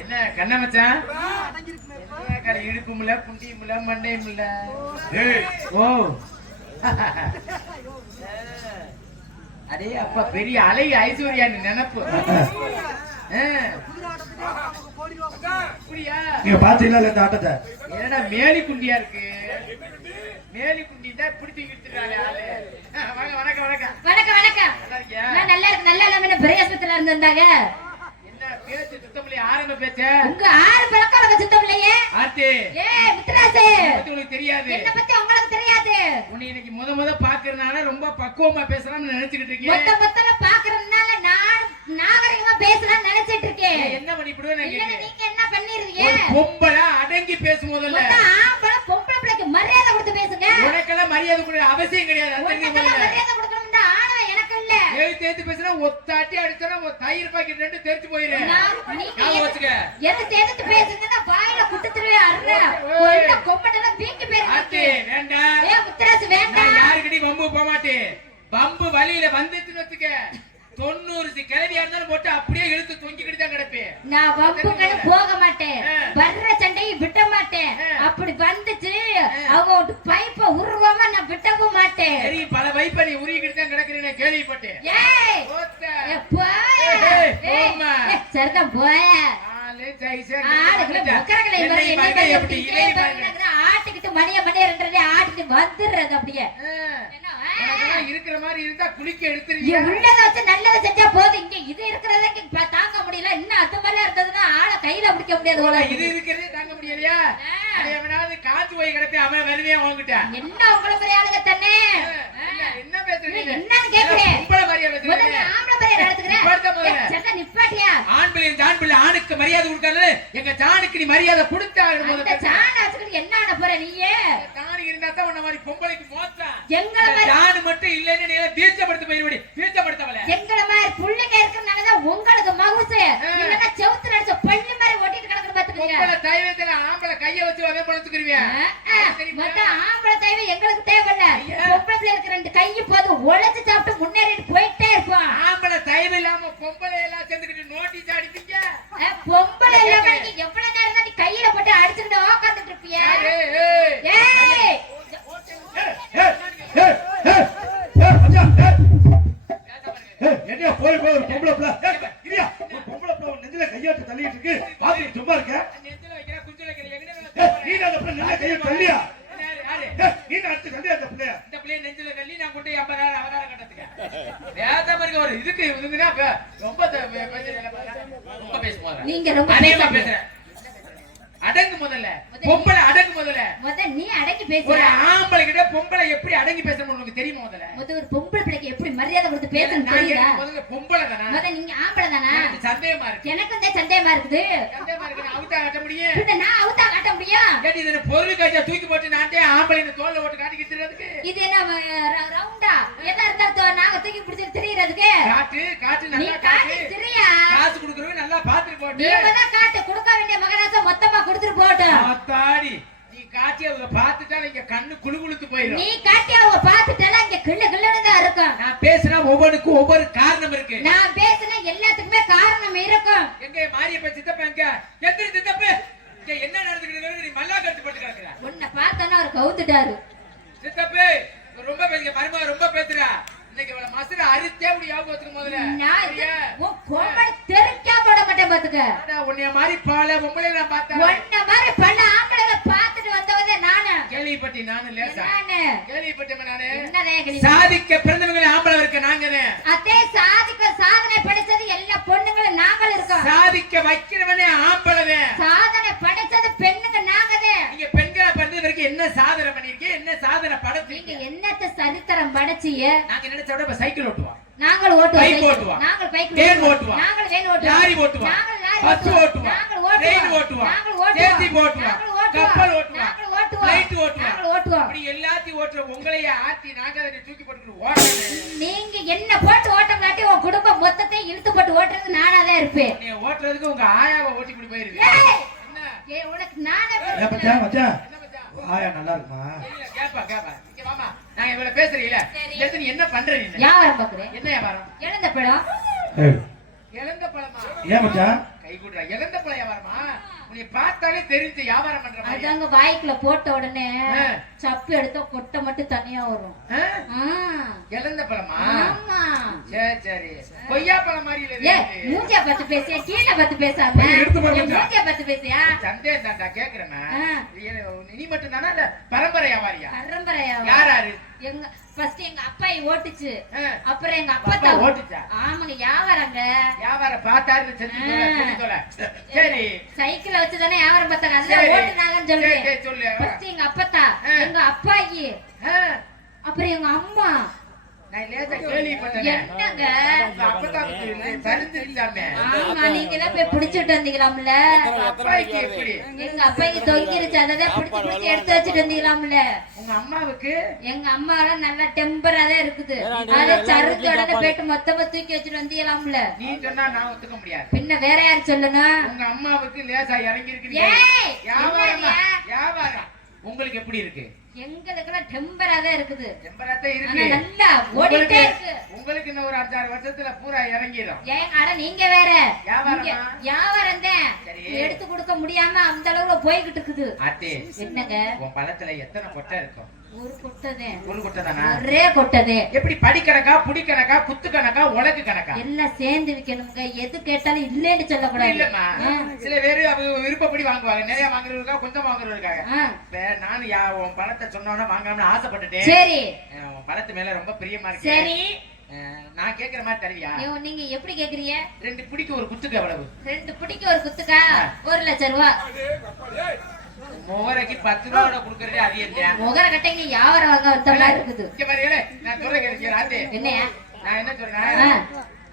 என்ன கண்ண மச்சான் இடுப்பும் இல்ல புண்டியும் இல்ல மண்டையும் இல்ல. ஓ அடே அப்பா பெரிய அலை ஐஸ்வர்யா நினைப்பு. பாத்தீங்களா இந்த ஆட்டத்தை? என்னடா மேலி குண்டியா இருக்கு. மேலி குண்டி தான் இப்படி தூக்கிட்டு ஆளு. வணக்கம் வணக்கம் வணக்கம் வணக்கம். நல்லா இருக்கு நல்லா இல்லாம பிரயாசத்துல இருந்தாங்க. என்ன பேச்சு சுத்தமில்லையே ஆரம்ப பேச்ச உங்க ஆறு பழக்கம் சுத்தமில்லையே. ஆத்தி ஏய் முத்துராசே உங்களுக்கு தெரியாது. என்ன பத்தி உங்களுக்கு தெரியாது. உன்னை இன்னைக்கு முத பாக்குறதுனால ரொம்ப பக்குவமா பேசலாம்னு நினைச்சிட்டு இருக்கீங்க. மொத்தல பாக்குறதுனால நான் நாகரிகமா பேசலாம்னு நினைச்சிட்டு இருக்கேன். என்ன பண்ணிடுவே நீங்க என்ன பண்ணிருக்கீங்க? பொம்பளை அடங்கி பேசும் முதல்ல. ஆம்பளை பொம்பளை பிள்ளைக்கு மரியாதை கொடுத்து பேசுங்க. உனக்கெல்லாம் மரியாதை கொடுக்க அவசியம் கிடையாது. மரியாதை கொடுக்கணும்னா ஆனா எனக்கு இல்ல. ஏய் தேத்து பேசுனா ஒத்தாட்டி அடிச்சனா ஒரு தயிர் பாக்கெட் ரெண்டு தெரிச்சு போயிரு. நான் வச்சுக்க. எதுக்கு பேசுங்கன்னா வாயில குட்டுத்துருவே அறற. கொண்ட கொம்பட்டல வீங்கி பேரு. ஆத்தி வேண்டாம். ஏய் முத்துராசு வேண்டாம். நான் யார்கிட்டயும் வம்பு போக மாட்டேன். வம்பு வழியில வந்துச்சுன்னு வச்சுக்க 90 கிளவியா இருந்தாலும் போட்டு அப்படியே இழுத்து தொங்கிக்கிட்டு தான் கிடப்பேன். நான் வம்புக்கு போக மாட்டேன். வர்ற சண்டையை விட மாட்டேன். அப்படி வந்துச்சு அவங்க பைப்ப உருவாம நான் விடவும் மாட்டேன். சரி பல வைப்ப நீ உருகிக்கிட்டு தான் கிடக்குறேன்னு கேள்விப்பட்டேன். ஏய் போம்மா சரிதான் போய ஆட்டுக்கிட்டு மணிய மணியன்றதே ஆட்டுக்கு வந்துடுறது அப்படியே. இருக்கிற மாதிரி இருந்தா குளிக்க எடுத்துருவீங்க. உள்ளத வச்சு நல்லதை செஞ்சா போதும். இங்க இது இருக்கிறத தாங்க முடியல. இன்னும் அது மாதிரி இருந்ததுன்னா ஆளை கையில பிடிக்க முடியாது. இது இருக்கிறதே தாங்க முடியலையா? எவனாவது காத்து போய் கிடப்பே அவன் வருவே வாங்கிட்ட. என்ன உங்களை பெரிய ஆளுங்க தானே? என்ன பேசுறீங்க? என்னன்னு கேக்குறேன். உங்கள மாதிரியா பேசுறீங்க? முதல்ல ஆம்பளை பேரை நடத்துறேன். சட்ட நிப்பாட்டியா? ஆண் பிள்ளை ஜான் பிள்ளை ஆணுக்கு மரியாதை கொடுக்காத. எங்க ஜானுக்கு நீ மரியாதை கொடுத்தா அந்த ஜான் ஆச்சுக்கு என்ன ஆன போற நீயே? ஜான் இருந்தா தான் உன்ன மாதிரி பொம்பளைக்கு மோத்தா. எங்கள மாதிரி ஜான் மட்டும் இல்லன்னு நீ வீழ்ச்சப்படுத்த போயிடுடி. வீழ்ச்சப்படுத்தவள. எங்கள மாதிரி புள்ளைங்க இருக்கறனால தான் உங்களுக்கு மகுசு. நீங்க செவுத்துல அடிச்ச பள்ளி மாதிரி ஒட்டிட்டு கிடக்குற பாத்துக்கீங்க. உங்கள தைவத்துல ஆம்பளை கைய வச்சு வர படுத்துக்குறீங்க. மத்த ஆம்பளை தைவ எங்களுக்கு தேவையில்ல. பொம்பளை இருக்கிற ரெண்டு கை போது உழைச்சு சாப்பிட்டு முன்னேறிட்டு போயிட்டே இருப்போம். ஆம்பளை தைவ இல்லாம பொம்பளை எல்லாம் சேர்ந்துக்கிட்டு நோட்டீஸ் அடிப்பீங்க. பொம்பளை இல்லாம நீ எவ்வளவு நேரம் தான் நீ கையில போட்டு அடிச்சுட்டு உட்கார்ந்துட்டு இருப்பியா? ஏய் என்ன போய் போய் பொம்பளை பிள்ளை இல்லையா? பொம்பளை பிள்ளை நெஞ்சில கையாட்டு தள்ளிட்டு இருக்கு. பாத்து சும்மா இருக்க. நெஞ்சில வைக்கிற குஞ்சில வைக்கிற எங்கடா நீ அந்த பிள்ளை நெஞ்சில கைய தள்ளியா? நீ அடுத்து தள்ளி அந்த பிள்ளைய. இந்த பிள்ளை நெஞ்சில தள்ளி நான் கொண்டு 50000 அவதாரம் கட்டத்துக்கு. வேத மாதிரி ஒரு இதுக்கு இதுங்கனா ரொம்ப ரொம்ப பேசுவாங்க. நீங்க ரொம்ப அநியாயமா பேசுற. அடங்கு முதல்ல. பொம்பளை அடங்கு முதல்ல. நீ அடங்கி பேசுற. ஒரு ஆம்பளை கிட்ட பொம்பளை எப்படி அடங்கி பேசணும் உங்களுக்கு தெரியுமா முதல்ல? ஒரு பொம்பளை பிள்ளைக்கு எப்படி மரியாதை கொடுத்து பேசணும் தெரியுதா? முதல்ல பொம்பளை தானா? நீங்க ஆம்பளை தானா? சந்தேகமா இருக்கு. எனக்கு இந்த சந்தேகமா இருக்குது. சந்தேகமா இருக்கு. அவுட்டா காட்ட முடியும். இத நான் அவுட்டா காட்ட முடியும். கேடி இத பொருள் காட்ட தூக்கி போட்டு நானே ஆம்பளைன தோல்ல போட்டு காட்டிக்கிட்டு திரியறதுக்கு. இது என்ன ரவுண்டா? எதா இருந்தா நாங்க தூக்கி பிடிச்சு திரியறதுக்கு. காட்டு நல்லா காட்டு. நீ திரியா. காசு குடுக்குறவே நல்லா பாத்து போட்டு. நீ வேணா காட்டு கொடுக்க வேண்டிய மகராசா மொத்தமா கொடுத்துட்டு போடு. ஆத்தாடி நீ காட்டி அவங்க பார்த்துட்டா இங்க கண்ணு குளுகுளுத்து போயிடும். நீ காட்டி அவங்க பார்த்துட்டா இங்க கிள்ளுன்னு தான் இருக்கும். நான் பேசுனா ஒவ்வொருக்கும் ஒவ்வொரு காரணம் இருக்கு. நான் பேசுனா எல்லாத்துக்குமே காரணம் இருக்கும். எங்க மாரியப்ப சித்தப்ப எங்க எந்திரி சித்தப்ப இங்க என்ன நடந்துக்கிட்டு நீ மல்லா கட்டு போட்டு கிடக்குற. உன்னை பார்த்தா அவர் கவுத்துட்டாரு. சித்தப்ப ரொம்ப பேசுங்க மருமா ரொம்ப பேசுறா. இன்னைக்கு இவள மசர அரித்தே அப்படி யாக வச்சுக்க முதல்ல. ஓ கோமடி தெறிக்கா போட மாட்டேன் பாத்துக்க. உன்னைய மாதிரி பால பொம்பளை நான் பார்த்தேன். உன்ன மாதிரி பல ஆம்பளைகளை பார்த்துட்டு வந்தவதே நானு. கேள்விப்பட்டி நானு லேசா. நானு கேள்விப்பட்டேன் நானு. என்னதே கேள்வி? சாதிக்க பிறந்தவங்களே ஆம்பளை இருக்க நாங்கனே. அதே சாதிக்க சாதனை படைச்சது எல்லா பொண்ணுங்களும் நாங்கள் இருக்கோம். சாதிக்க வைக்கிறவனே ஆம்பளவே. சாதனை படைச்சது பெண்ணுங்க நாங்கதே. நீங்க பெண்களா பிறந்த வரைக்கும் என்ன சாதனை பண்ணிருக்கீங்க? என்ன சாதனை படைச்சீங்க? நீங்க என்னத்த சரித்திரம் படைச்சீங்க? நாங்க நினைச்ச விட சைக்கிள் ஓட்டுவோம். நாங்கள் ஓட்டுவோம். பைக் ஓட்டுவோம். நாங்கள் பைக் ஓட்டுவோம். நாங்கள் வேன் ஓட்டுவோம். லாரி ஓட்டுவோம். நாங்கள் லாரி பஸ் ஓட்டுவோம். நாங்கள் ஓட்டுவோம். ட்ரெயின் ஓட்டுவோம். நாங்கள் ஓட்டுவோம். ஜேசி ஓட்டுவோம். கப்பல் ஓட்டுவோம். நாங்கள் ஓட்டுவோம். ஃளைட் ஓட்டுவோம். நாங்கள் ஓட்டுவோம். இப்படி எல்லாத்தையும் ஓட்டுற உங்களையே ஆத்தி நாங்க அதை தூக்கி போட்டு ஓடுறோம். நீங்க என்ன போட்டு ஓட்டம் காட்டி உங்க குடும்பம் மொத்தத்தை இழுத்து போட்டு ஓட்டுறது நானா தான் இருப்பேன். நீ ஓட்டுறதுக்கு உங்க ஆயாவை ஓட்டி இப்படி போயிருவீங்க. என்ன? ஏய் உனக்கு நானே மச்சான் மச்சான் ஆயா நல்லா இருக்குமா? கேப்பா கேப்பா இங்க வாமா. நான் இவள பேசுறீல. நீ என்ன பண்ற நீ? வியாபாரம் பாக்குறேன். என்ன வியாபாரம்? எழுந்த படம். இழந்த பழமா? ஏன் மச்சான்? கை குடுறா. இழந்த பழம் வியாபாரமா? உன்னை பார்த்தாலே தெரிஞ்சு வியாபாரம் பண்ற மாதிரி. அதாங்க வாய்க்குள்ள போட்ட உடனே சப்பி எடுத்தா கொட்டை மட்டும் தனியா வரும். இழந்த பழமா? ஆமா. சரி சரி. கொய்யா பழம் மாதிரி இல்ல. ஏய் மூஞ்சிய பார்த்து பேசியா கீழ பார்த்து பேசாம? மூஞ்சிய பார்த்து பேசியா? சந்தேகம் தான்டா கேக்குறேன். நீ மட்டும் தானா இல்ல பரம்பரை வியாபாரியா? பரம்பரை வியாபாரி. யாராரு? எங்க ஃபர்ஸ்ட் எங்க அப்பா ஓட்டுச்சு. அப்புறம் எங்க அப்பா தான் ஓட்டுச்சா? ஆமாங்க வியாபாரங்க. வியாபாரம் பார்த்தாரு செஞ்சு. சரி. சைக்கிள் வச்சு தானே வியாபாரம் பார்த்தாங்க. அதுல ஓட்டுனாங்கன்னு சொல்றேன். சொல்லு. ஃபர்ஸ்ட் எங்க அப்பா தான், எங்க அப்பாயி, அப்புறம் எங்க அம்மா. நான் லேசா கேள்விப்பட்டேன். என்னங்க அப்பதான் சரிஞ்சிருச்சாமே. ஆமா நீங்க தான் போய் பிடிச்சிட்டு வந்தீங்களாம்ல. அப்பாய்க்கு எப்படி? எங்க அப்பாய்க்கு தொங்கிருச்சு. அததான் பிடிச்சு பிடிச்சு எடுத்து வச்சுட்டு வந்தீங்களாம்ல. உங்க அம்மாவுக்கு? எங்க அம்மா எல்லாம் நல்லா டெம்பரா தான் இருக்குது. அதை சறுக்கு உடனே போயிட்டு மொத்தமா தூக்கி வச்சுட்டு வந்தீங்களாம்ல. நீ சொன்னா நான் ஒத்துக்க முடியாது. பின்ன வேற யாரு சொல்லணும்? உங்க அம்மாவுக்கு லேசா இறங்கி இருக்கு. வியாபாரம் உங்களுக்கு எப்படி இருக்கு? எங்களுக்கு டெம்பரா தான் இருக்குது. டெம்பராத்தே இருக்கு. நல்லா ஓடிட்டே இருக்கு. உங்களுக்கு இன்னும் ஒரு 5-6 வருஷத்துல பூரா இறங்கிடும். ஏன் அட நீங்க வேற வியாபாரம் தான் எடுத்து கொடுக்க முடியாம அந்த அளவுல போய்கிட்டு இருக்குது. அத்தே என்னங்க உன் பழத்துல எத்தனை கொட்டை இருக்கும்? ஒரு கொட்டதே. ஒரு கொட்டை தானா? ஒரே கொட்டதே. எப்படி படி கணக்கா, புடி கணக்கா, குத்து கணக்கா, உலக்கு கணக்கா? எல்லாம் சேர்ந்து விக்கணுங்க. எது கேட்டாலும் இல்லன்னு சொல்லக்கூடாது. இல்லம்மா, சில பேரு விருப்பப்படி வாங்குவாங்க. நிறைய வாங்குறதுக்கா கொஞ்சம் வாங்குறதுக்காக. நானும் உன் பழத்தை சொன்னோன்னா வாங்கலாம்னு ஆசைப்பட்டுட்டேன். சரி, உன் பழத்து மேல ரொம்ப பிரியமா இருக்கு. சரி, நான் கேக்குற மாதிரி தருவியா? நீங்க எப்படி கேக்குறீங்க? 2 புடிக்கு ஒரு குத்துக்கு எவ்வளவு? 2 புடிக்கு ஒரு குத்துக்கா 1 லட்சம் ரூபாய். முகரைக்கு 10 ரூபாய் கொடுக்கறதே அது இல்லையா? முகர கட்டைக்கு வியாபாரம் வாங்க வந்த மாதிரி இருக்குது. இங்க பாருங்களே, நான் சொல்றேன் ராத்தே. என்னையா? நான் என்ன சொல்றேன்?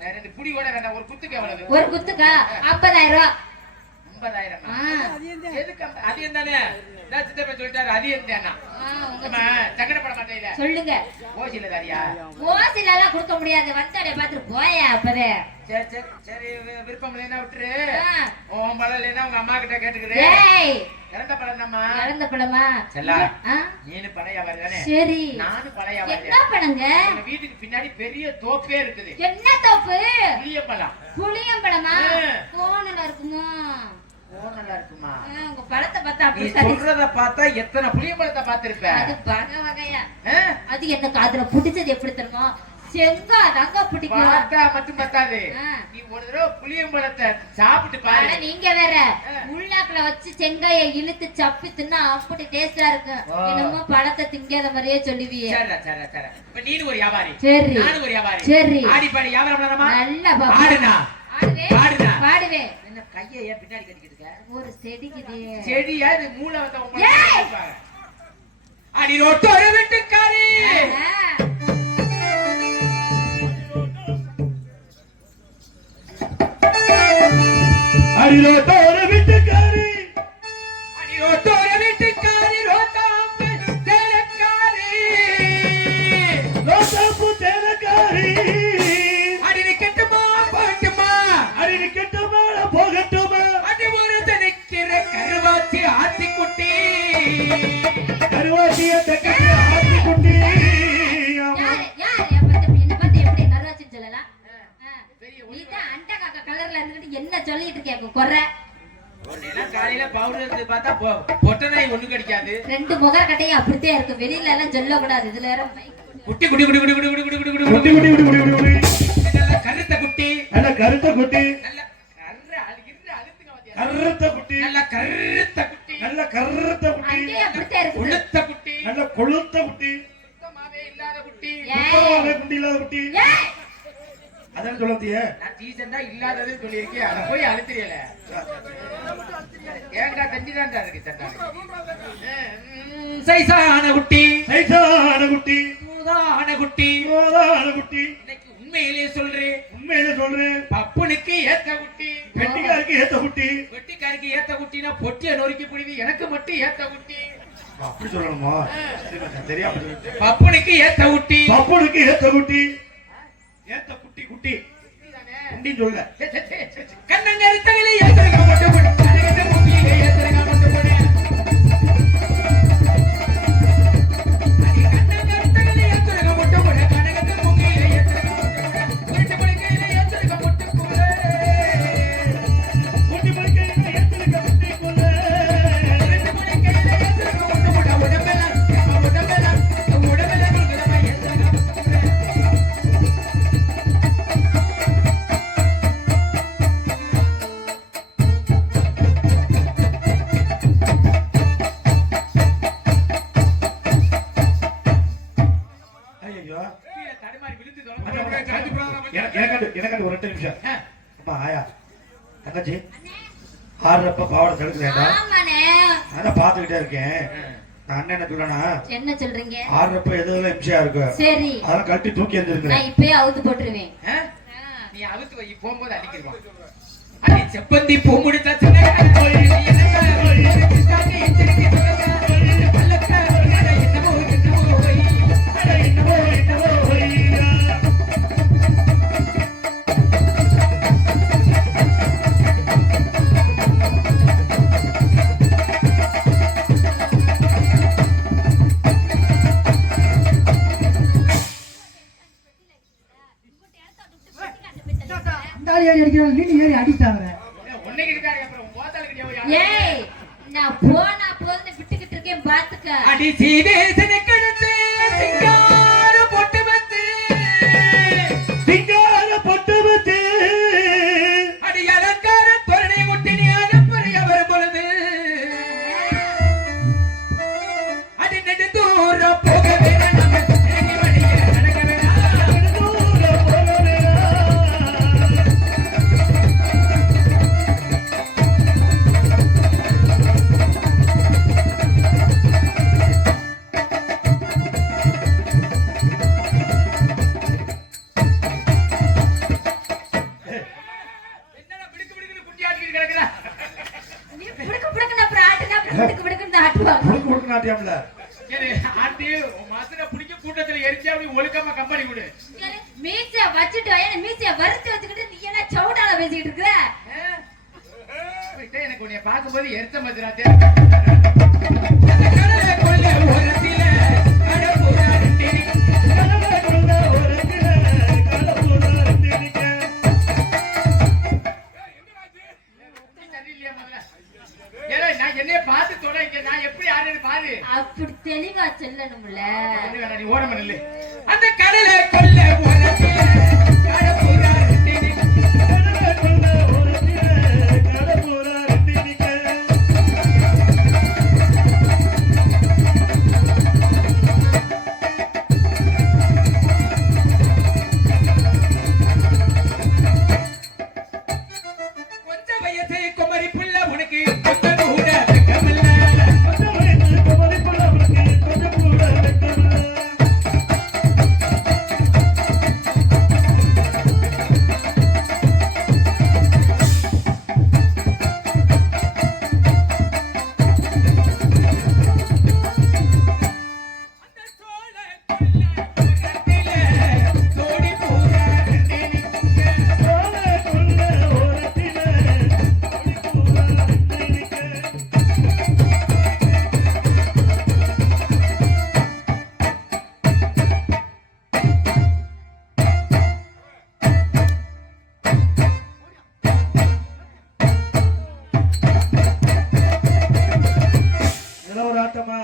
2 புடி கூட வேண்டாம். ஒரு குத்துக்கு எவ்வளவு? ஒரு குத்துக்கா 50000 ரூபாய். 50000? எதுக்கு? அது என்னன்னு நான் சித்தப்பா சொல்லிட்டாரு. அது என்னன்னா சங்கடப்பட மாட்டேல. சொல்லுங்க. ஓசில தாரியா? ஓசில எல்லாம் கொடுக்க முடியாது. வந்தாடே பாத்துட்டு போயா அப்பதே. சரி சரி சரி, விருப்பம் இல்லைன்னா விட்டுரு. உன் பழம் இல்லைன்னா உங்க அம்மா கிட்ட கேட்டுக்கிறேன். ஏய் இறந்த பழம்மா? இறந்த பழமா? செல்லா, நீனு பழையவாரி தானே? சரி, நானும் பழையவாரி. என்ன பழங்க? எங்க வீட்டுக்கு பின்னாடி பெரிய தோப்பே இருக்குது. என்ன தோப்பு? புளியம்பழம். புளியம்பழமா? கோணல இருக்குமா? கோணல இருக்குமா? உங்க பழத்தை பார்த்தா நீ சொல்றத பார்த்தா எத்தனை புளியம்பழத்தை பார்த்திருப்ப? அது வகை வகையா. அது எனக்கு அதுல பிடிச்சது எப்படி தெரியுமா? செங்கா தாங்க பிடிக்கும். பார்த்தா மட்டும் பத்தாது. நீ ஒரு தடவை புளியம்பழத்தை சாப்பிட்டு பாரு. நீங்க வேற உள்ளாக்குல வச்சு செங்காயை இழுத்து சப்பி தின்னா அப்படி டேஸ்டா இருக்கு. என்னமோ பழத்தை திங்காத மாதிரியே சொல்லுவீங்க. சரி சரி சரி. இப்ப நீனு ஒரு வியாபாரி, சரி நானும் ஒரு வியாபாரி. சரி, ஆடி பாடி வியாபாரம் பண்ணலாமா? நல்லா பாடுனா. பாடுவேன் பாடுவேன். என்ன கையை ஏன் பின்னாடி கட்டிக்கிட்டு இருக்க? ஒரு செடிக்குது. செடியா? இது மூளை வந்த உங்களுக்கு. அடி ரோட்டோர வீட்டுக்காரி. அடிரோட்டோர வீட்டுக்காரி, அடிரோட்டோர வீட்டுக்காரி, ரோட்டாம்பு தேனக்காரி, ரோட்டாம்பு தேனக்காரி. அடி நிக்கட்டுமா போகட்டுமா? அடி நிக்கட்டுமா போகட்டுமா? அடி ஒரு நிக்கிற கருவாச்சி ஆத்திக்குட்டி, கருவாச்சி ஆத்திக்குட்டி. யாரு யாரு என்ன பார்த்து எப்படி கருவாச்சின்னு சொல்லலாம்? நீதான் அண்ட காக்கா கலர்ல இருந்துட்டு என்ன சொல்லிட்டு இருக்க? குறை காலையில பவுடர் பார்த்தா பொட்டனாய் ஒண்ணு கிடைக்காது. 2 முகர கட்டையும் அப்படித்தான் இருக்கு. வெளியில எல்லாம் சொல்ல கூடாது. இதுல வேற குட்டி குட்டி குட்டி குட்டி குட்டி குட்டி குட்டி குட்டி குட்டி குட்டி குட்டி குட்டி குட்டி குட்டி. நல்ல கருத்த குட்டி, நல்ல கருத்த குட்டி, நல்ல அழுத்துங்க பாத்தியா? கருத்த குட்டி, நல்ல கருத்த குட்டி, நல்ல கருத்த குட்டி. அங்கே அப்படித்தான் இருக்கு. கொழுத்த குட்டி, நல்ல கொழுத்த குட்டி, சுத்தமாவே இல்லாத குட்டி, சுத்தமாவே குட்டி இல்லாத குட்டி. ஏய் அதான் சொல்லத்தியே. நான் சீசன்டா இல்லாததுன்னு சொல்லியிருக்கேன். அத போய் அழுத்துறீல. ஏங்கா தஞ்சிதான்டா இருக்கு சட்டா. சைசான குட்டி, சைசான குட்டி, மூதான குட்டி, மூதான குட்டி. இன்னைக்கு உண்மையிலேயே சொல்றேன், உண்மையிலே சொல்றேன். பப்புனுக்கு ஏத்த குட்டி, வெட்டிக்காருக்கு ஏத்த குட்டி. வெட்டிக்காருக்கு ஏத்த குட்டினா பொட்டிய நொறுக்கி பிடிவி. எனக்கு மட்டும் ஏத்த குட்டி. அப்படி சொல்லணுமா? தெரியாம. பப்புனுக்கு ஏத்த குட்டி, பப்புனுக்கு ஏத்த குட்டி. ஏத்த குட்டி குட்டி குட்டின்னு சொல்ல. கண்ணங்கருத்தகளை ஏத்துறங்க மட்டும் போடு, கண்ணங்கருத்த மூக்கிலே ஏத்துறங்க மட்டும் போடு. அடி கண்ணங்கருத்தகளை ஏத்துறங்க மட்டும் போடு, கண்ணங்கருத்த மூக்கிலே ஏத்துறங்க மட்டும் போடு. உருட்டு படுக்கையிலே ஏத்துறங்க மட்டும் போடு. நிமிஷம் அம்மா ஆயா தங்கச்சி ஆடுறப்ப பாவாடை தடுக்கிறேன்டா அதான் பாத்துக்கிட்டே இருக்கேன் நான் அண்ணன் என்ன சொல்றேன்னா என்ன சொல்றீங்க ஆடுறப்ப எதுவும் இம்சையா இருக்கு சரி அதெல்லாம் கழட்டி தூக்கி எறிஞ்சிருக்கேன் நான் இப்பயே அவுத்து போட்டுருவேன் நீ அவுத்து வை போகும்போது அடிக்கிடுவான் அடி செப்பந்தி பூ முடிச்சா சின்ன ஏறி அடிச்சாங்க ஏய் நான் போனா போதுன்னு விட்டுக்கிட்டு இருக்கேன் பாத்துக்க அடி சீதேசனை கடந்து சிங்கார பொட்டு வச்சு அடி அலங்கார தோரணை முட்டினி அனுப்புறைய வரும் பொழுது அடி நெடு தூரம் போக வேணாம் நம்ம மணிய நடக்க வேணாம் என்னடா பிடிக்கு பிடிக்குன்னு குட்டி ஆட்டிட்டு கிடக்குறா நீ புடுக்கு புடுக்குன்னு அப்புறம் ஆட்டுனா அப்புறம் புடுக்கு புடுக்குன்னு ஆட்டுவாங்க கொடுக்க நாட்டியாம்ல சரி ஆட்டி மாசன பிடிக்க கூட்டத்துல எரிஞ்சு அப்படி ஒழுக்கமா கம்பெனி கொடு மீசைய வச்சுட்டு வா மீசைய வறுத்து வச்சுக்கிட்டு நீ என்ன சவுடால பேசிக்கிட்டு இருக்கிற எனக்கு உன்னை பார்க்கும்போது எரிச்ச மதுராத்தே கடலை கொல்ல ஓரத்தில கடப்புறா ரெட்டினி சரியில்லையா முதல்ல ஏலே நான் என்னைய பார்த்து தொலைங்க நான் எப்படி ஆடுறது பாரு அப்படி தெளிவா சொல்லணும்ல நீ ஓரமா நில்லு அந்த கடலை கொல்ல ஓரத்தில கடப்புறா ரெட்டினி கொஞ்ச வயசு குமரி புள்ள உனக்கு கொஞ்சம் கூட வெக்கமில்ல அந்த சோழ கொல்ல ஓரத்தில சோடி பூரா ரெட்டினி இதெல்லாம் ஒரு ஆட்டமா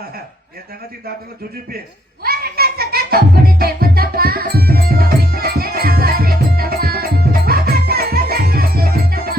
என் தங்கச்சி தாட்டல சுஜிப்பி வரட்ட சட்ட தொப்புடுதே முத்தம்மா பின்னாலே நவரே முத்தம்மா வாகத்தாரல முத்தம்மா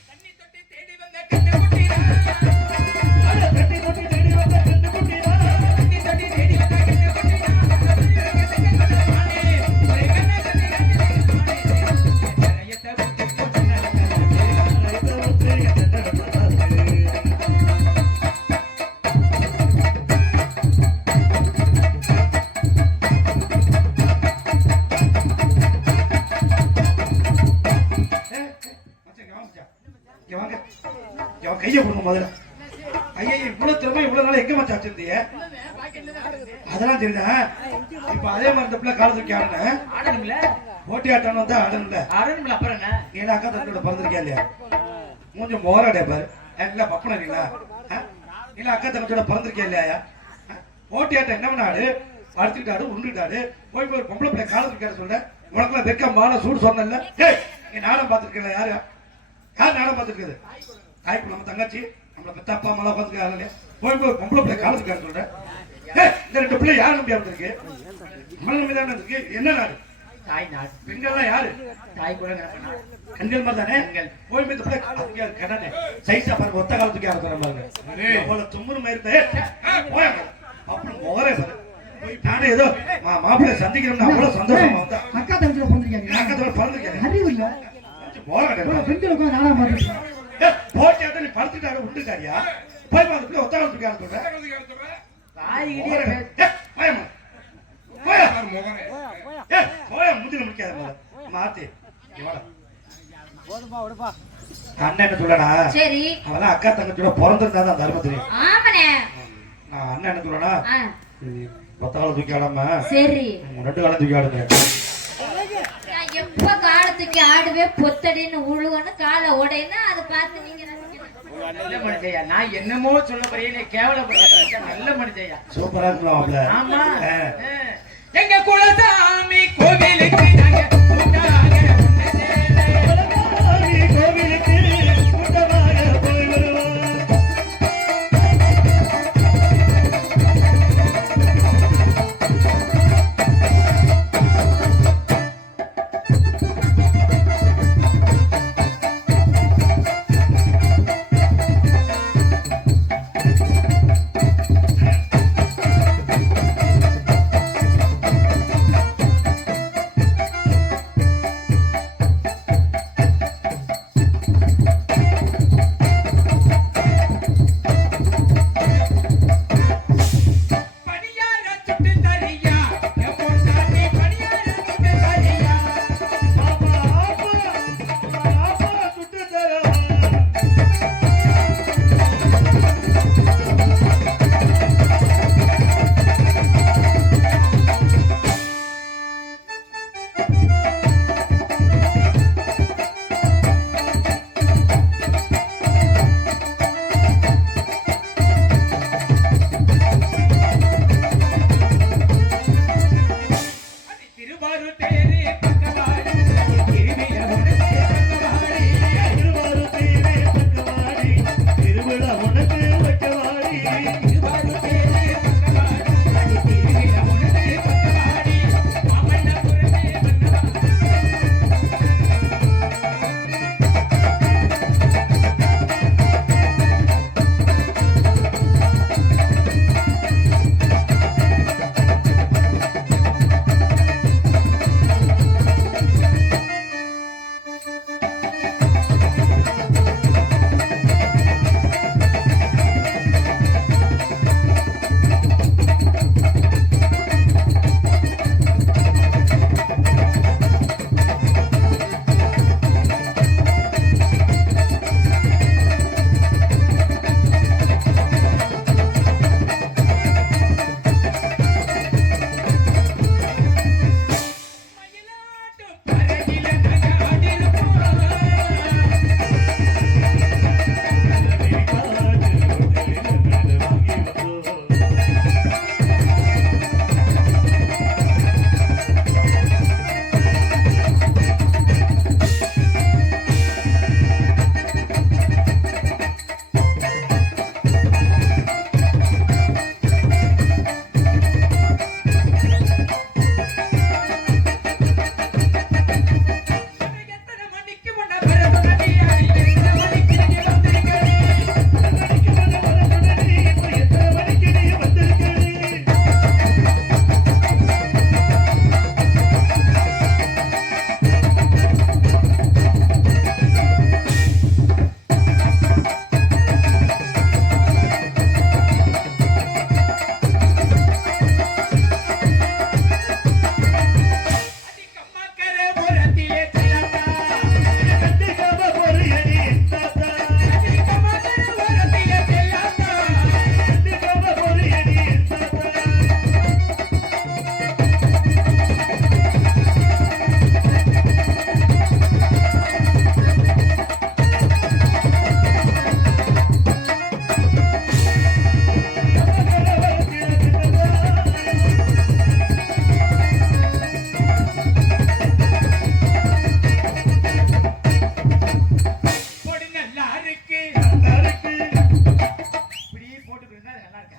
தண்ணி தொட்டி தேடி வந்த கண்ணு குட்டிரா தண்ணி தொட்டி தேடி வந்த கண்ணு குட்டிரா ஒரு கண்ணை தண்ணி ரயத்தை புத்தி போட்டு கைய கொடுங்க முதல்ல ஐயா இவ்வளவு திறமை இவ்வளவு நாள் எங்க மச்சா வச்சிருந்தீங்க அதெல்லாம் தெரியுதா இப்ப அதே மாதிரி இந்த பிள்ளை கால தூக்கி ஆடணும் ஆடணும்ல போட்டி ஆட்டம் வந்தா ஆடணும்ல ஆடணும்ல அப்புறம் என்ன நீ எல்லாம் அக்கா தங்கோட பிறந்திருக்கியா இல்லையா மூஞ்ச மோராடே பாரு இல்ல பப்பன நீங்களா இல்ல அக்கா தங்கத்தோட பிறந்திருக்கியா இல்லையா போட்டி ஆட்டம் என்ன பண்ணாடு படுத்துக்கிட்டாடு உண்டுட்டாடு போய் ஒரு பொம்பளை பிள்ளை கால தூக்கி சொல்ற உனக்குலாம் வெக்க மான சூடு சொன்னல ஏய் நீ நானும் பார்த்துருக்கல யாரு யார் நாடகம் பார்த்துருக்குது? தாய்ப்பு நம்ம தங்கச்சி நம்மளை பெத்த அப்பா அம்மா பார்த்துருக்காங்க இல்லையா? போய் போய் பொம்பளை பிள்ளை காலத்துக்கார சொல்றேன். இந்த 2 பிள்ளை யார் நம்பி வந்திருக்கு? நம்மள நம்பி தானே இருக்கு. என்ன நாடு? தாய் நாடு. பெண்கள்லாம் யாரு? தாய் கூட கிடப்பா. பெண்கள் மாதிரி தானே? போய் இந்த பிள்ளை கடனே சைஸா பாருங்க, ஒத்த காலத்துக்கு ஆரம்பிக்கிற பாருங்க. போல தும்முரு மயிர்த்து போய் அப்புறம் முகரே பாரு. நானே ஏதோ மாப்பிள்ளை சந்திக்கிறோம்னா அவ்வளவு சந்தோஷமா வந்தா. அக்கா தம்பியோட பிறந்திருக்காங்க. அக்கா தம்பி பிறந்திருக்கேன். அறிவு இல்ல. பெண்களுக்கும் நானா மாதிரி போட்டியாட்ட நீ படுத்துட்டாரு உண்டுக்காரியா? போய் அதுக்குள்ள ஒத்த காலத்துக்கு ஆரம்பிக்கிற தாய் கிட்டே பயமா போயா போயா முந்தில முடிக்காத மாத்தி அண்ணன் என்ன சொல்லடா? சரி அவெல்லாம் அக்கா தங்கச்சியோட பிறந்திருந்தா தான் தர்மம் தெரியும். ஆமாண்ணே. நான் அண்ணன் என்ன சொல்லடா? ஒத்த காலம் தூக்கி ஆடாம சரி 2 காலம் தூக்கி ஆடுங்க. நான் எப்ப காலத்துக்கு ஆடுவேன் பொத்தடின்னு உழுவன்னு காலை உடையன்னு அதை பார்த்து நீங்க நல்ல மனுஷையா. நான் என்னமோ சொல்ல போறேன், கேவலப்படுற நல்ல மனுஷையா. சூப்பரா இருக்கலாம். ஆமா. எங்க குலசாமி கோவிலுக்கு நாங்க கூட்டாங்க கோவிலுக்கு கூட்டமாக போய் வருவோம்.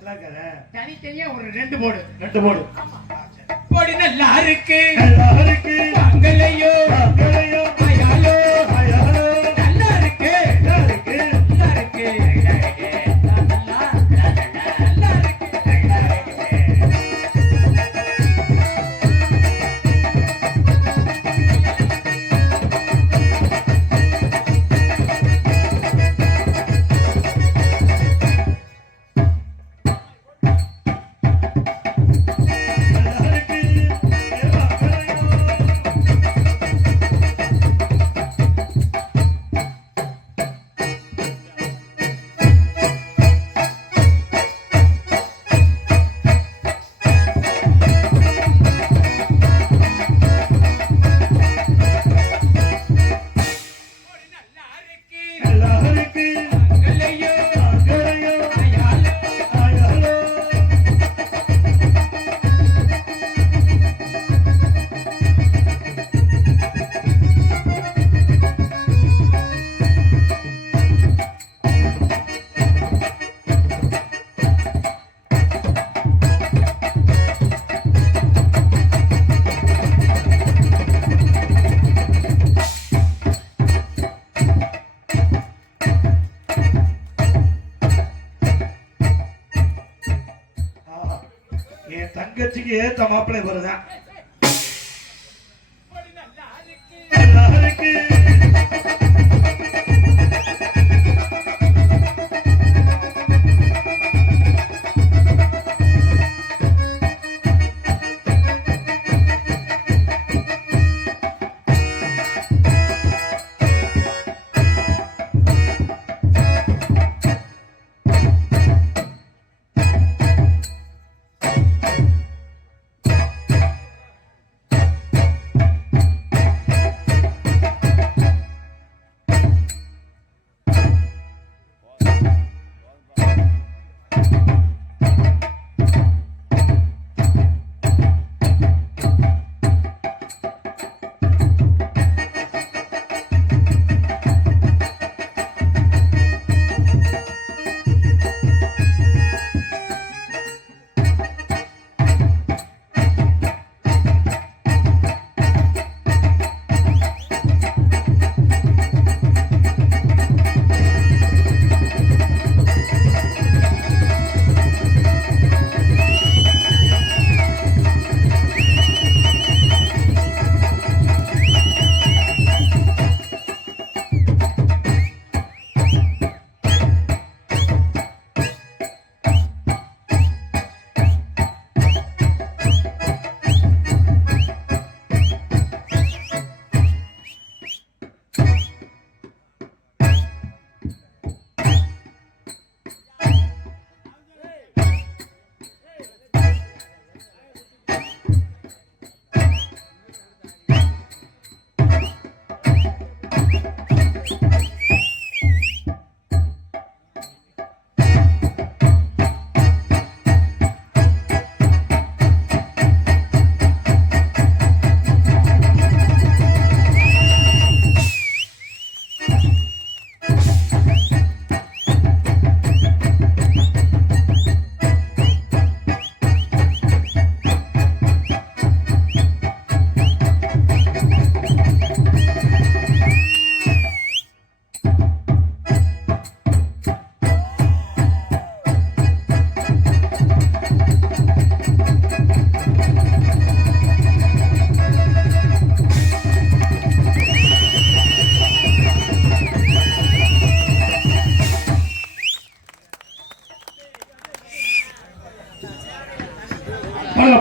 நல்லா இருக்காரு. தனித்தனியா ஒரு 2 போடு. 2 போடு. போடு நல்லா இருக்கு. நல்லா இருக்கு. வாங்கலையோ. வாங்கலையோ. ஆயாலோ. ஆயாலோ. நல்லா இருக்கு. நல்லா இருக்கு. நல்லா இருக்கு. நல்லா இருக்கு. என் தங்கச்சிக்கு ஏத்த மாப்பிள்ளை வருதான். நல்லா இருக்கு.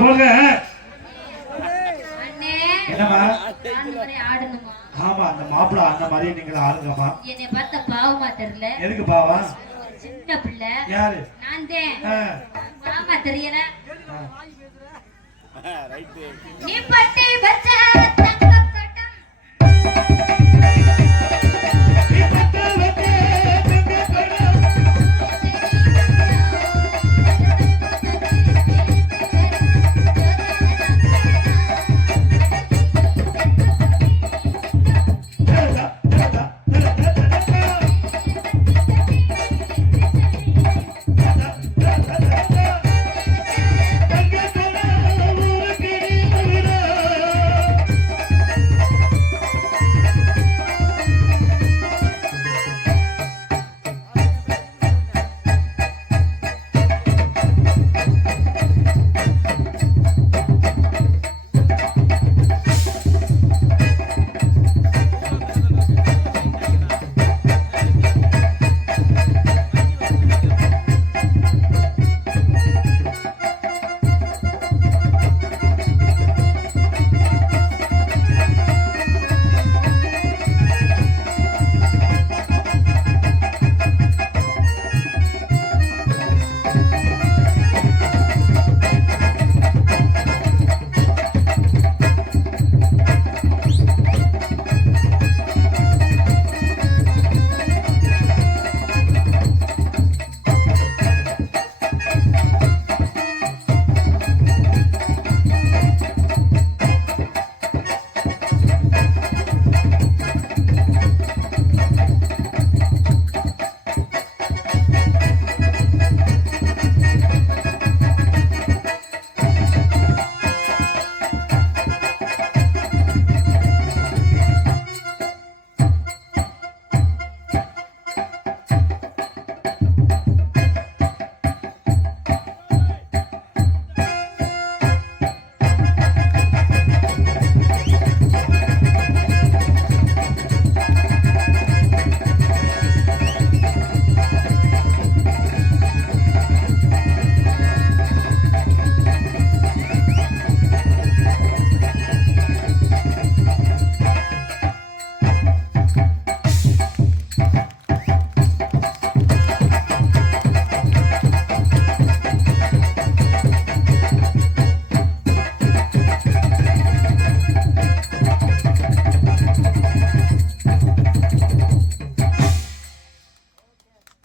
போங்க. என்னம்மா? ஆமா, அந்த மாப்பிள்ளை அந்த மாதிரி நீங்க ஆளுங்கம்மா. என்னை பார்த்தா பாவமா தெரியல. எதுக்கு பாவா? சின்ன பிள்ளை. யாரு? நான் தான். மாமா தெரியல. நீ பட்டி வச்ச தங்க கட்டம். நீ பட்டி வச்ச தங்க கட்டம். Da da da da da.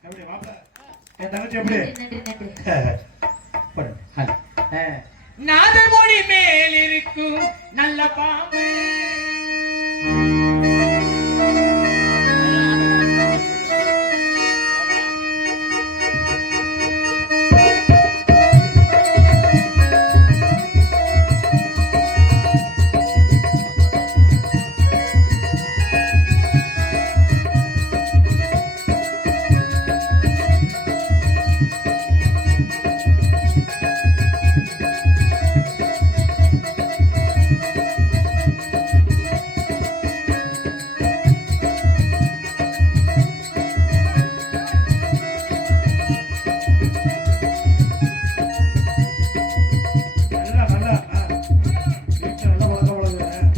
எப்படி மாப்பிள்ள என் தங்கச்சி எப்படி நன்றி நன்றி போடுங்க. நாதமொழி மேல் இருக்கும் நல்ல பாம்பு நல்லா நல்லா வீட்டுல நல்ல பழக்கம் வளர்க்குறேன்.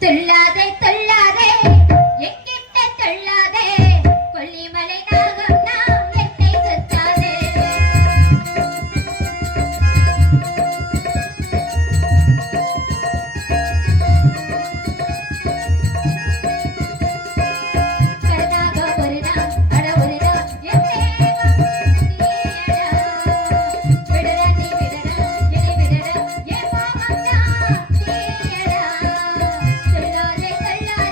துள்ளாதே துள்ளாதே எங்கிட்ட துள்ளாதே கொல்லிமலை நாகம் நாம் என்னை சுத்தாதே கருணாக ஒரு நாள் அட ஒரு நாள் என் தேவா நீயடா விடடா நீ விடடா என்னை விடடா என் மாமன் தான் நீயடா துள்ளாதே துள்ளாதே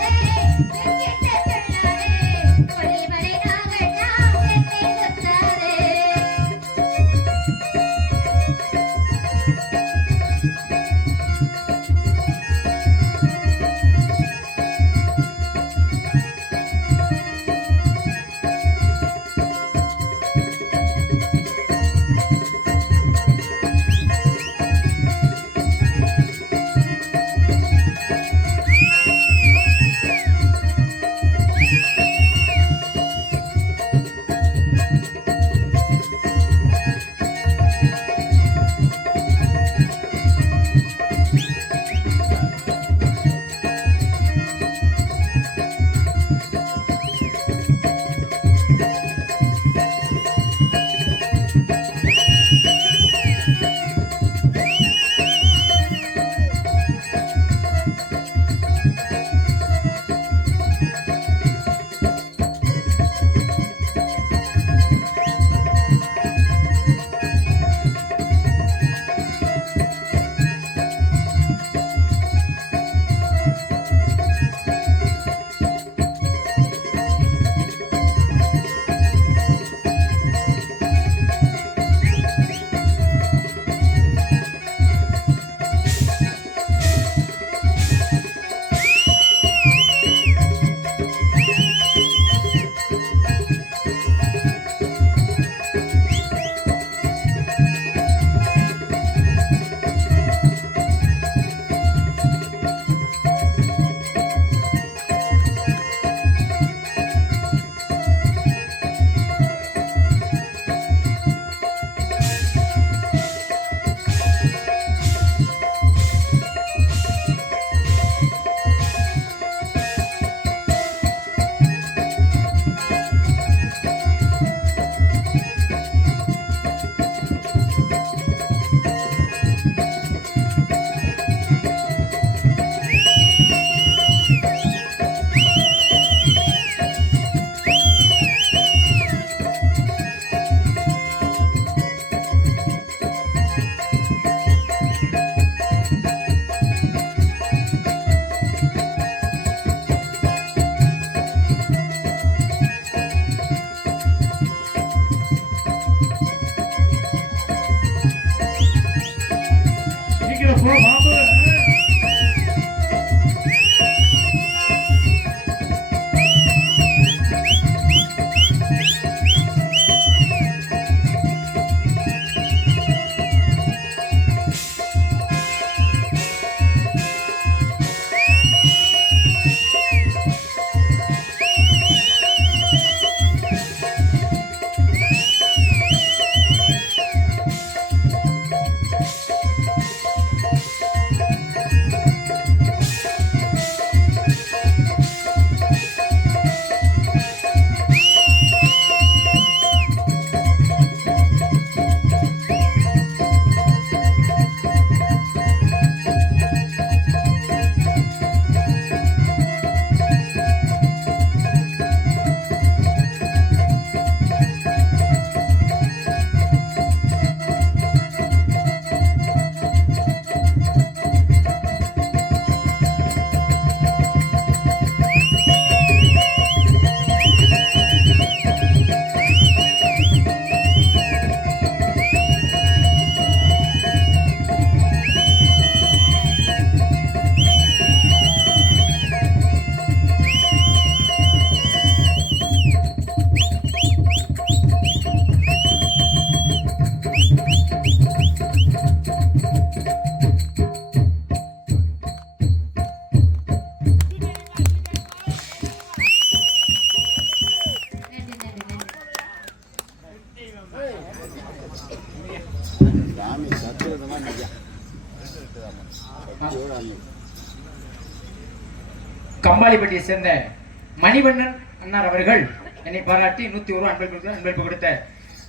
போ பாம்பு. கம்பாளிப்பட்டியை சேர்ந்த மணிவண்ணன் அண்ணார் அவர்கள் என்னை பாராட்டி 101 அன்பளிப்பு கொடுத்த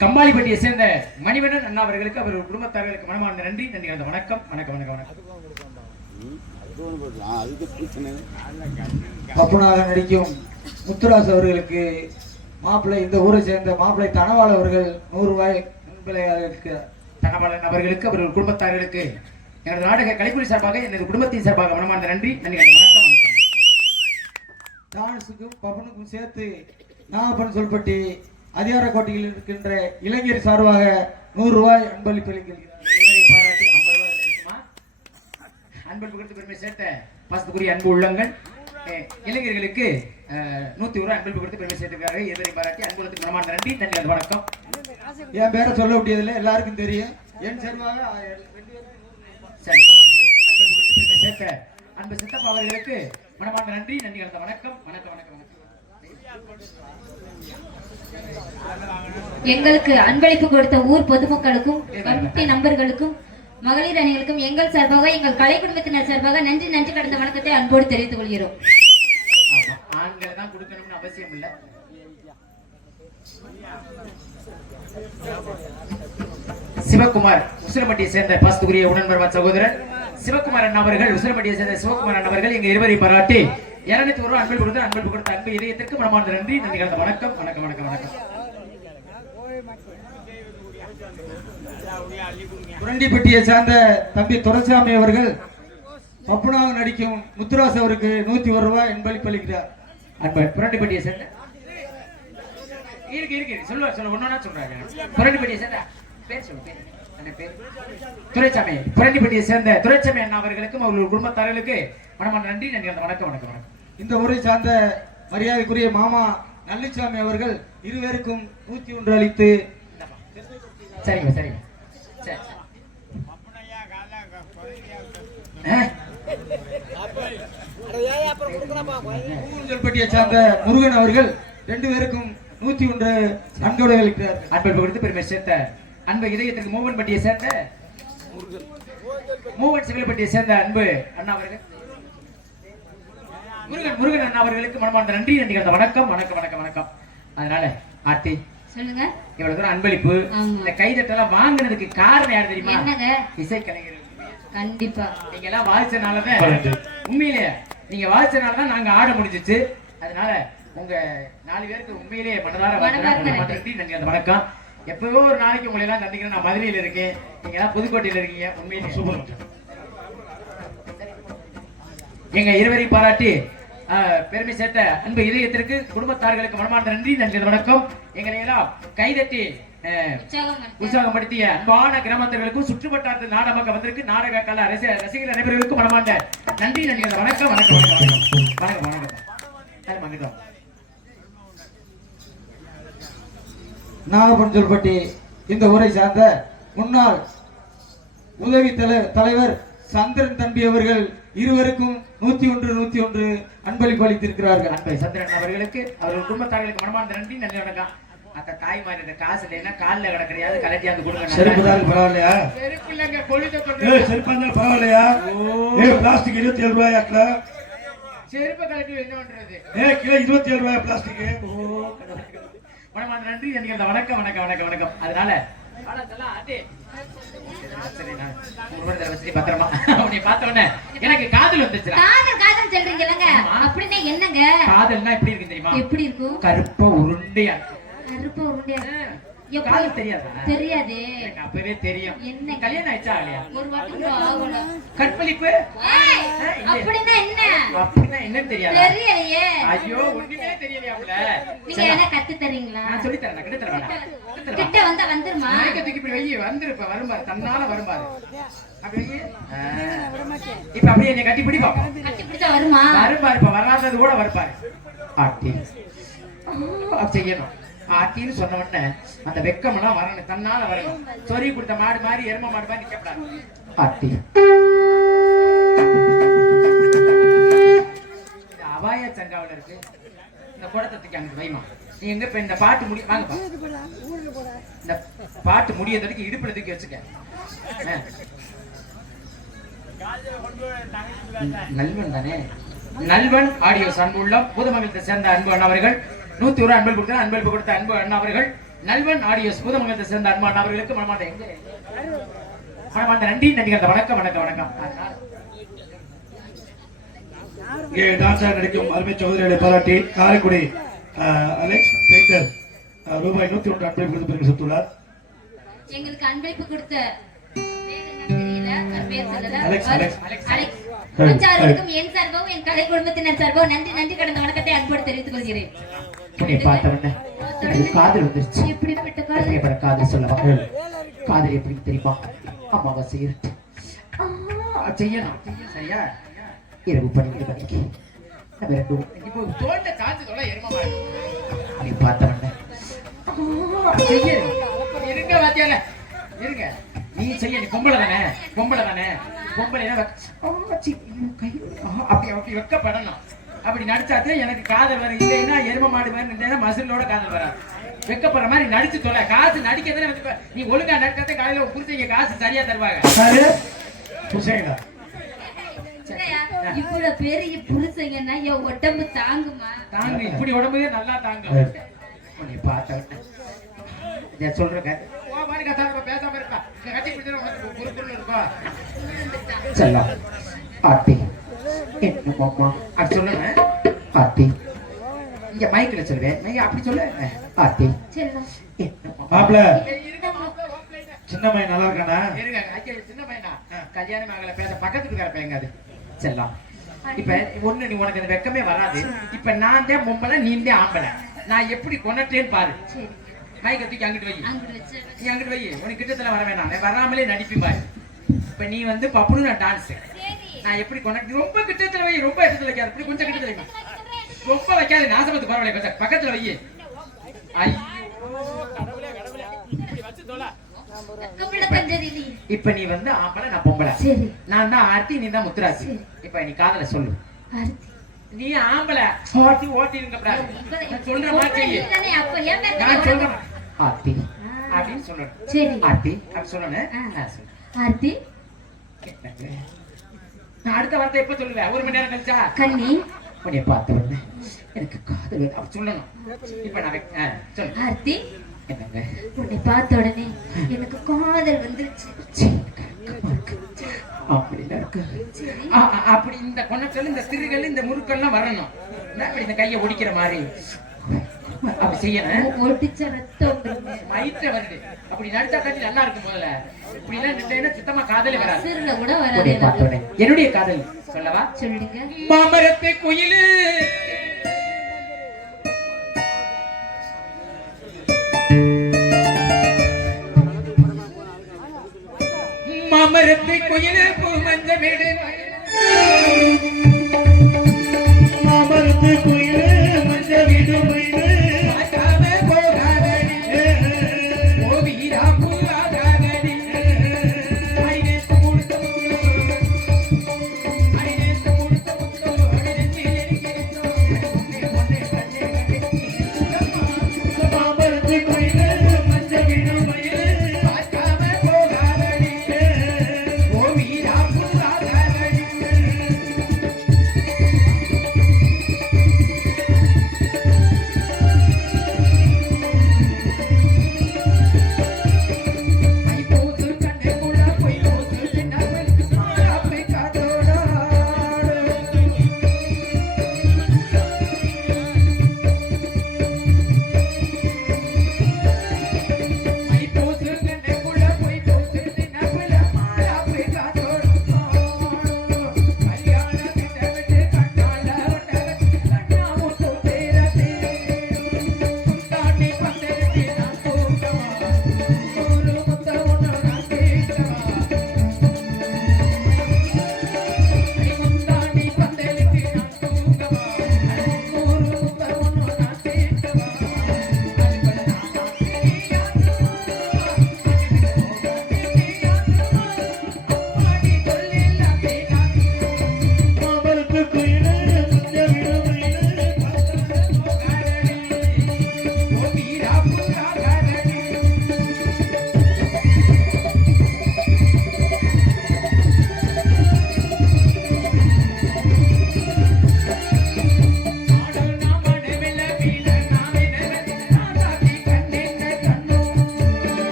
கம்பாளிப்பட்டியை சேர்ந்த மணிவண்ணன் அண்ணா அவர்களுக்கு அவர் குடும்பத்தார்களுக்கு மனமார்ந்த நன்றி கலந்த வணக்கம். வணக்கம் வணக்கம் வணக்கம். பப்புனாக நடிக்கும் முத்துராஜ் அவர்களுக்கு மாப்பிள்ளை இந்த ஊரை சேர்ந்த மாப்பிள்ளை தனவாள் அவர்கள் 100 ரூபாய் நண்பர்களுக்கு தனபாலன் அவர்களுக்கு அவர் குடும்பத்தார்களுக்கு எனது நாடக கலைக்குழு சார்பாக எனது குடும்பத்தின் சார்பாக மனமார்ந்த நன்றி கலந்த வணக்கம். வணக்கம். டான்ஸுக்கும் பப்பனுக்கும் சேர்த்து நாகப்பன் சொல்பட்டி அதிகார கோட்டையில் இருக்கின்ற இளைஞர் சார்பாக 100 ரூபாய் அன்பளிப்பு அளிக்கிறார். பாராட்டி 50 ரூபாய் இருக்குமா? அன்பளிப்பு கொடுத்து பெருமை சேர்த்த பாசத்துக்குரிய அன்பு உள்ளங்கள் இளைஞர்களுக்கு 101 அன்பளிப்பு கொடுத்து பெருமை சேர்த்திருக்கார்கள். இருவரையும் பாராட்டி அன்புலத்துக்கு மனமார்ந்த நன்றி கலந்த வணக்கம். என் பேரை சொல்ல முடியதில்லை, எல்லாருக்கும் தெரியும். என் சார்பாக சரி, அன்பளிப்பு கொடுத்து பெருமை சேர்த்த அன்பு சித்தப்பா அவர்களுக்கு மனமார்ந்த நன்றி கலந்த வணக்கம். வணக்கம் வணக்கம் வணக்கம். எங்களுக்கு அன்பளிப்பு கொடுத்த ஊர் பொதுமக்களுக்கும் கமிட்டி நண்பர்களுக்கும் மகளிர் அணிகளுக்கும் எங்கள் சார்பாக எங்கள் கலை குடும்பத்தினர் சார்பாக நன்றி கடந்த வணக்கத்தை அன்போடு தெரிவித்துக் கொள்கிறோம். ஆண்களை தான் கொடுக்கணும்னு அவசியம் இல்லை. சிவகுமார் உசிலம்பட்டியை சேர்ந்த பாஸ்துக்குரிய உடன்பர்வா சகோதரர் சிவகுமார் அண்ணா அவர்கள் உசிலம்பட்டியை சேர்ந்த சிவகுமார் அண்ணா அவர்கள் எங்க இருவரை பாராட்டி 201 ரூபாய் அன்பளிப்பு கொடுத்த அன்பு இதயத்திற்கு மனமார்ந்த நன்றி கலந்த வணக்கம். வணக்கம் வணக்கம் வணக்கம். புரண்டிப்பட்டியை சேர்ந்த தம்பி துரைசாமி அவர்கள் பப்புனாக நடிக்கும் முத்துராஜ் அவருக்கு 101 ரூபாய் அன்பளிப்பு அளிக்கிறார். அன்பு புரண்டிப்பட்டியை சேர்ந்த இருக்கு சொல்ல ஒன்னொன்னா சொல்றாங்க. புரண்டிப்பட்டியை சேர்ந்த பேர் சொல்லு பேர் துரைசாமி புரண்டிப்பட்டியை சேர்ந்த துரைசாமி அண்ணா அவர்களுக்கும் அவர்கள் குடும்பத்தார்களுக்கு மனமார்ந்த நன்றி கலந்த வணக்கம். வணக்கம் வணக்கம். இந்த ஊரை சார்ந்த மரியாதைக்குரிய மாமா நல்லிசாமி அவர்கள் இருவருக்கும் 101 அளித்து சரிங்க சரிங்க சரி. பூஞ்சல்பட்டியை சார்ந்த முருகன் அவர்கள் 2 பேருக்கும் 101 அன்போடு அளிக்கிறார். அன்பளிப்பு கொடுத்து பெருமை சேர்த்த அன்பு இதயத்திற்கு மூவன்பட்டியை சேர்ந்த மூவன் சிவல்பட்டியை சேர்ந்த அன்பு அண்ணா அவர்கள் முருகன் அண்ணா அவர்களுக்கு மனமார்ந்த நன்றி கலந்த வணக்கம். வணக்கம் வணக்கம் வணக்கம். அதனால ஆர்த்தி சொல்லுங்க. இவ்வளவு தூரம் அன்பளிப்பு இந்த கைதட்டெல்லாம் வாங்கினதுக்கு காரணம் யாரு தெரியுமா? இசைக்கலைஞர்கள். கண்டிப்பா நீங்க எல்லாம் வாழ்ச்சனாலதான் உண்மையிலேயே நீங்க வாழ்ச்சனாலதான் நாங்க ஆட முடிஞ்சிச்சு. அதனால உங்க 4 பேருக்கு உண்மையிலேயே மனதார நன்றி கலந்த வணக்கம். எப்பவோ ஒரு நாளைக்கு உங்களை எல்லாம் சந்திக்கிறேன். நான் மதுரையில இருக்கேன், நீங்க எல்லாம் புதுக்கோட்டையில இருக்கீங்க. உண்மையிலேயே சூப்பர். எங்க இருவரையும் பாராட்டி பெருமை சேர்த்த அன்பு இதயத்திற்கு குடும்பத்தார்களுக்கு மனமார்ந்த நன்றி கலந்த வணக்கம். எங்களை எல்லாம் கைதட்டி உற்சாகப்படுத்திய அன்பான கிராமத்தர்களுக்கும் சுற்றுவட்டாரத்து நாடக வந்திருக்கு நாடக கலை ரசிகர்கள் அனைவர்களுக்கும் மனமார்ந்த நன்றி நன்றி. வணக்கம் வணக்கம் வணக்கம் வணக்கம் வணக்கம் வணக்கம். நாகப்பஞ்சல்பட்டி இந்த ஊரை சார்ந்த முன்னாள் உதவி தலைவர் சந்திரன் தம்பி அவர்கள் இருவருக்கும் 101 அன்பளிப்பு அளித்திருக்கிறார்கள். அன்பை சந்திரன் அவர்களுக்கு அவர்கள் குடும்பத்தார்களுக்கு மனமார்ந்த நன்றி நன்றி வணக்கம். அந்த தாய்மாரி இந்த காசு இல்லைன்னா காலில் கிடக்கிறையாது கலட்டியாந்து கொடுங்க. செருப்பு தான் பரவாயில்லையா? செருப்பு இல்லைங்க பொழுது செருப்பு இருந்தாலும் பரவாயில்லையா? பிளாஸ்டிக் 27 ரூபாயாக்கல. செருப்பு கலட்டி என்ன பண்றது? கிலோ 27 ரூபாய் பிளாஸ்டிக். மனமார்ந்த நன்றி நன்றி. வணக்கம் வணக்கம் வணக்கம் வணக்கம். அதனால பத்திரமா அப்படி பார்த்த உடனே எனக்கு காதல் வந்துச்சு. காதல் சொல்றீங்க அப்படின்னா என்னங்க? காதல்னா எப்படி இருக்கு தெரியுமா? எப்படி இருக்கும்? கருப்பா உருண்டையா. கருப்பா உருண்டையா காதல் தெரியாதா? தெரியாது. எனக்கு அப்பவே தெரியும். என்ன கல்யாணம் ஆயிடுச்சா ஆகலையா? ஒரு வாட்டி ஆகல. கற்பழிப்பு அப்படின்னா என்ன? அப்படின்னா என்னன்னு தெரியாது. தெரியலையே. ஐயோ ஒண்ணுமே தெரியலையாம்ல. நீங்க என்ன கத்து தரீங்களா? நான் சொல்லி தரேன். கிட்ட தரேன். கிட்ட வந்தா வந்துருமா? மைக்கத்துக்கு இப்படி வெயி வந்துரு. இப்ப வரும் பாரு. தன்னால வரும் பாரு. அப்படி வெயி. இப்ப அப்படியே என்ன கட்டி பிடி பாப்போம். கட்டி பிடிச்சா வருமா? வரும் பாரு. இப்ப வராதது கூட வரும் பாரு. ஆட்டி. செய்யணும். ஆட்டின்னு சொன்ன உடனே அந்த வெக்கமெல்லாம் வரணும். தன்னால வரணும். சொறி கொடுத்த மாடு மாதிரி எரும மாடு மாதிரி நிக்கப்படாது. ஆட்டி. அபாய சங்காவில இருக்கு. இந்த குடத்துக்கு அங்க வைமா. நீ எங்க இப்ப இந்த பாட்டு முடி வாங்கப்பா. இந்த பாட்டு முடிய தடுக்கி இடுப்புல தூக்கி வச்சுக்க. நல்வன் தானே. நல்வன் ஆடியோ அன்புள்ளம் புதுமங்கலத்தை சேர்ந்த அன்பு அண்ணவர்கள் 101 அன்பளிப்பு கொடுத்த அன்பளிப்பு கொடுத்த அன்பு அண்ணாவர்கள் நல்வன் ஆடியோஸ் புதுமங்கலத்தை சேர்ந்த அன்பு அண்ணாவர்களுக்கு மனமார்ந்த நன்றி நன்றி. வணக்கம் வணக்கம் வணக்கம். டான்ஸாக நடிக்கும் அருமை சகோதரிகளை பாராட்டி காரைக்குடி அலெக்ஸ் பெயிண்டர் ரூபாய் 101 அன்பளிப்பு கொடுத்து பெருமை சேர்த்துள்ளார். எங்களுக்கு அன்பளிப்பு கொடுத்த என் சார்பாகவும் என் கலை குடும்பத்தினர் சார்பாகவும் நன்றி நன்றி. கடந்த வணக்கத்தை அன்போடு தெரிவித்துக் கொள்கிறேன். காதல் வந்துருச்சு. எப்படிப்பட்ட காதல் சொல்லவா? காதல் எப்படி தெரியுமா? அமாவாசை இருட்டு செய்யணும். சரியா? இரவு 12 மணிக்கு இப்போ தோண்ட காத்து தொலை எருமமா நீ பார்த்தவன செய்ய இருங்க வாத்தியால இருங்க. நீ செய்ய. நீ பொம்பளை தானே பொம்பளை அப்படி அப்படி வெக்கப்படணும். அப்படி நடிச்சாதே எனக்கு காதல் வரும். இல்லைன்னா எரும மாடு மாதிரி நின்றா மசிலோட காதல் வராது. வெக்கப்படுற மாதிரி நடிச்சு தொலை. காசு நடிக்கதானே வந்து நீ ஒழுங்கா நடிச்சாதே காலையில புரிஞ்சீங்க காசு சரியா தருவாங்க. இவ்வளவு பெரிய புருஷங்கன்னா என் உடம்பு தாங்குமா? தாங்கு. இப்படி உடம்புவே நல்லா தாங்கும். நீ பார்த்த சொல்றேன் பேசாம இருக்கா கட்டி பிடிச்சா செல்லம் ஆட்டி என்னமாமா அப்படி சொல்லுங்க. ஆட்டி இங்க மைக்கில் சொல்லுவேன். அப்படி சொல்லு. ஆட்டி மாப்பிள்ள சின்ன பையன் நல்லா இருக்கானா? இருங்க. சின்ன பையனா கல்யாணம் ஆகல பேச பக்கத்துக்கு இருக்கார பையங்க அது செல்லம். இப்ப ஒண்ணு நீ உனக்கு அந்த வெக்கமே வராது. இப்ப நான் தான் பொம்பளை நீ தான் ஆம்பளை. நான் எப்படி கொண்டேன்னு பாரு. மைக்க தூக்கி அங்கிட்டு வை. நீ அங்கிட்டு வை. உனக்கு கிட்டத்துல வர வேணாம். வராமலே நடிப்பி பாரு. இப்ப நீ வந்து பப்புனு நான் டான்ஸ் நான் எப்படி கொண்டாடி ரொம்ப கிட்டத்துல வை. ரொம்ப இடத்துல வைக்காது. இப்படி கொஞ்சம் கிட்டத்துல வை. ரொம்ப வைக்காது. நாசமத்து பரவாயில்ல. கொஞ்சம் பக்கத்துல வை. ஐயோ கடவுளே கடவுளே இப்படி வச்சு தோல. இப்ப நீ வந்து ஆம்பளை நான் பொம்பளை. நான் தான் ஆர்த்தி நீ தான் முத்துராசி. இப்ப நீ காதல சொல்லு. நீ ஆம்பளை ஓட்டி ஓட்டி இருக்க சொல்ற மாதிரி நான் சொல்றேன். ஆர்த்தி அப்படின்னு சொல்லணும். ஆர்த்தி அப்படி சொல்லணும். ஆர்த்தி நான் அடுத்த வார்த்தை எப்ப சொல்லுவேன்? 1 மணி நேரம் கழிச்சா கண்ணி உன்னை பார்த்த உடனே எனக்கு காதல் அப்படி சொல்லணும். இப்ப நான் சொல்லு. ஆர்த்தி என்னங்க உன்னை பார்த்த உடனே எனக்கு காதல் வந்துருச்சு. அப்படிதான் இருக்கு. அப்படி இந்த கொணக்கல் இந்த திருகள் இந்த முறுக்கெல்லாம் வரணும். அப்படி இந்த கையை ஒடிக்கிற மாதிரி அப்படி செய்யணும். ஒடிச்ச ரத்தம் வயிற்ற வருது. அப்படி நடிச்சா காட்டி நல்லா இருக்கும். முதல்ல இப்படி எல்லாம் நின்றேன்னா சுத்தமா காதலே வராது. சிறுல கூட வராது. என்னுடைய காதல் சொல்லவா? சொல்லுங்க. மாமரத்தை குயிலு மாமரத்து குயிலே பூ மஞ்ச வீடு மாமரத்து குயிலே மஞ்ச வீடு மயிலே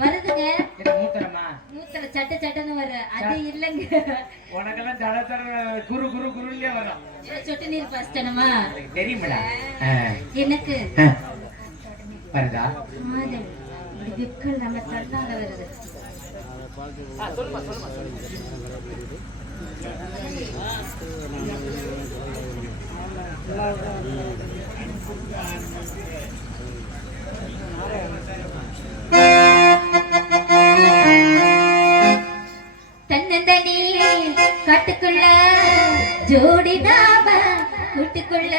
வருதுங்க. என்ன மூத்தரமா? மூத்தல சட்ட சட்டன்னு வர அது இல்லங்க. உனக்கெல்லாம் தட தட குரு குரு குருன்னே வரும். சொட்டு நீர் பஸ்டனமா? தெரியுமடா. எனக்கு வருதா? மாதம் இப்படி விக்கல் நம்ம தள்ளால வருது. சொல்லுமா சொல்லுமா தன்னந்தனி காட்டுக்குள்ள ஜோடிதாம கூட்டுக்குள்ள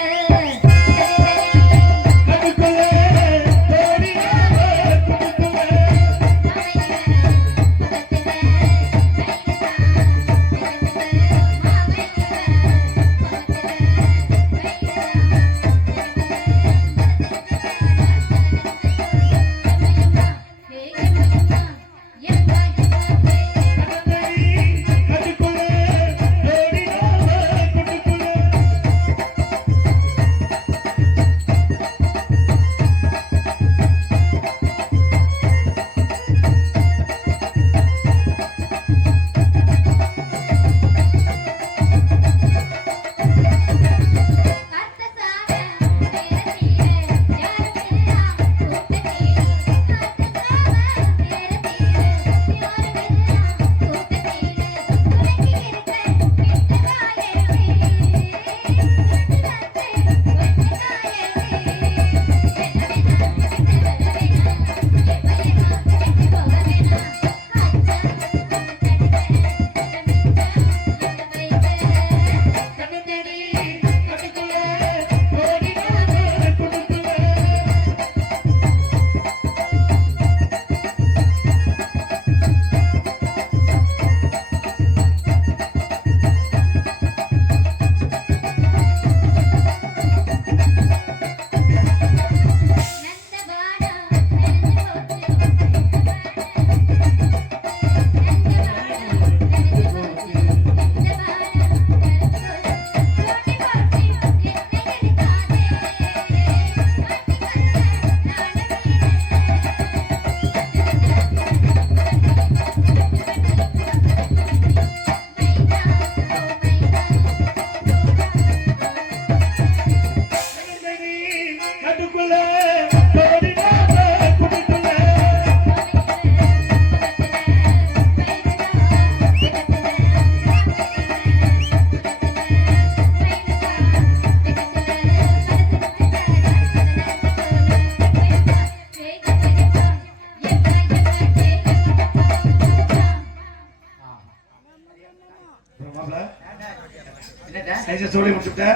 மாப்பிள என்னடா சைஸ சொல்லி முடிச்சுட்டேன்.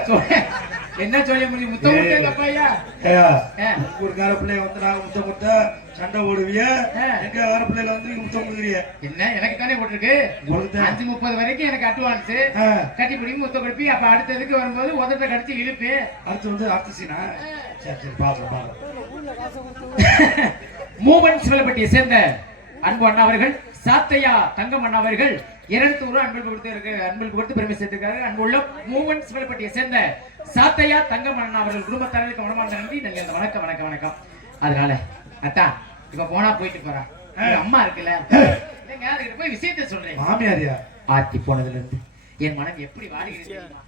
என்ன சொல்லி முடியும் முத்தம் முட்டையா ஊருக்கார பிள்ளைய வந்து நாங்க முத்தம் முட்ட சண்டை ஓடுவிய எங்க கார பிள்ளைல வந்து நீங்க முத்தம் கொடுக்குறீங்க. என்ன எனக்கு தானே போட்டிருக்கு 5:30 வரைக்கும் எனக்கு அட்வான்ஸ் கட்டி பிடிக்கும் முத்தம் கொடுப்பி. அப்ப அடுத்ததுக்கு வரும்போது உதட்ட கடிச்சு இழுப்பு. அடுத்து வந்து அடுத்த சீனா சரி சரி பாக்கலாம். மூவன் சிவலப்பட்டியை சேர்ந்த அன்பு அண்ணா அவர்கள் சாத்தையா தங்கம் அண்ணா அவர்கள் 200 அன்பில் கொடுத்து பெருமை சேர்த்திருக்காரு. அன்புள்ள மூவன் சிவலப்பட்டியை சேர்ந்த சாத்தையா தங்கம் அண்ணா அவர்கள் குடும்பத்தாரர்களுக்கு மனமார்ந்த நன்றி. நல்ல வணக்கம் வணக்கம் வணக்கம். அதனால அத்தா இப்ப போனா போயிட்டு போறான். அம்மா இருக்குல்ல இல்லங்க அதுக்கு போய் விஷயத்தை சொல்றேன். மாமியாரியா ஆத்தி போனதுல இருந்து என் மனம் எப்படி வாடுகிறது தெரியுமா?